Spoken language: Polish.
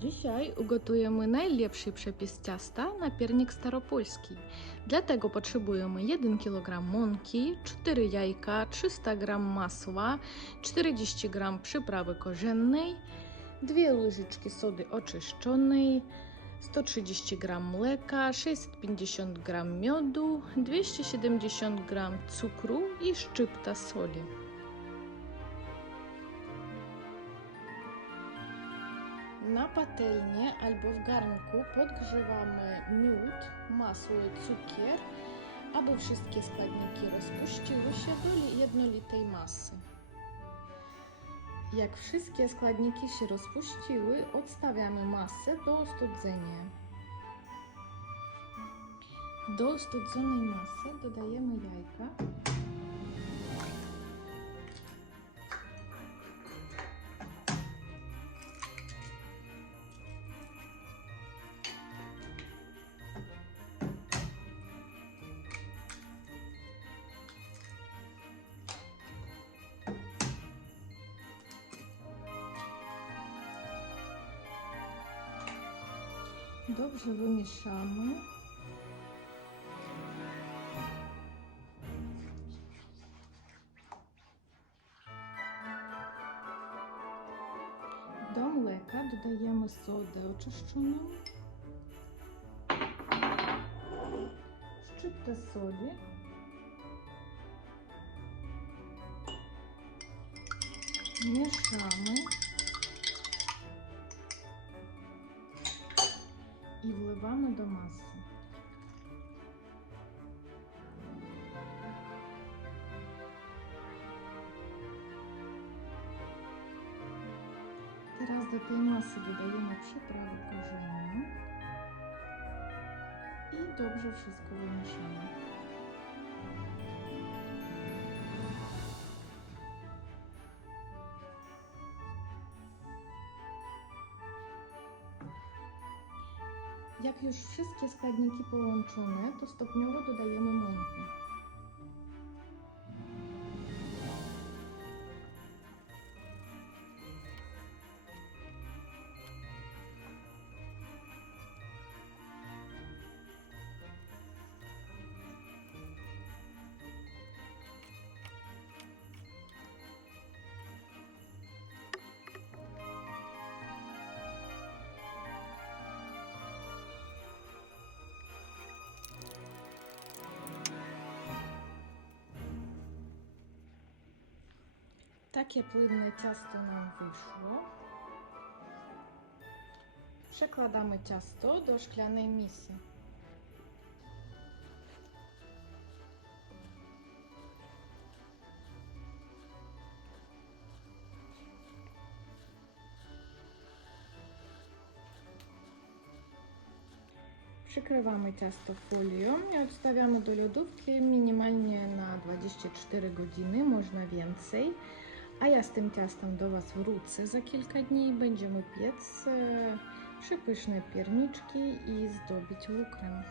Dzisiaj ugotujemy najlepszy przepis ciasta na piernik staropolski. Dlatego potrzebujemy 1 kg mąki, 4 jajka, 300 g masła, 40 g przyprawy korzennej, 2 łyżeczki sody oczyszczonej, 130 g mleka, 650 g miodu, 270 g cukru i szczypta soli. Na patelnię albo w garnku podgrzewamy miód, masło i cukier, aby wszystkie składniki rozpuściły się do jednolitej masy. Jak wszystkie składniki się rozpuściły, odstawiamy masę do ostudzenia. Do ostudzonej masy dodajemy jajka. Dobrze wymieszamy. Do mleka dodajemy sodę oczyszczoną, szczyptę soli, mieszamy i wlewamy do masy. Teraz do tej masy dodajemy przyprawę korzenną i dobrze wszystko wymieszamy. Jak już wszystkie składniki połączone, to stopniowo dodajemy mąkę. Takie płynne ciasto nam wyszło. Przekładamy ciasto do szklanej misy. Przykrywamy ciasto folią i odstawiamy do lodówki minimalnie na 24 godziny, można więcej. A ja z tym ciastem do Was wrócę za kilka dni i będziemy piec przepyszne pierniczki i zdobić lukrem.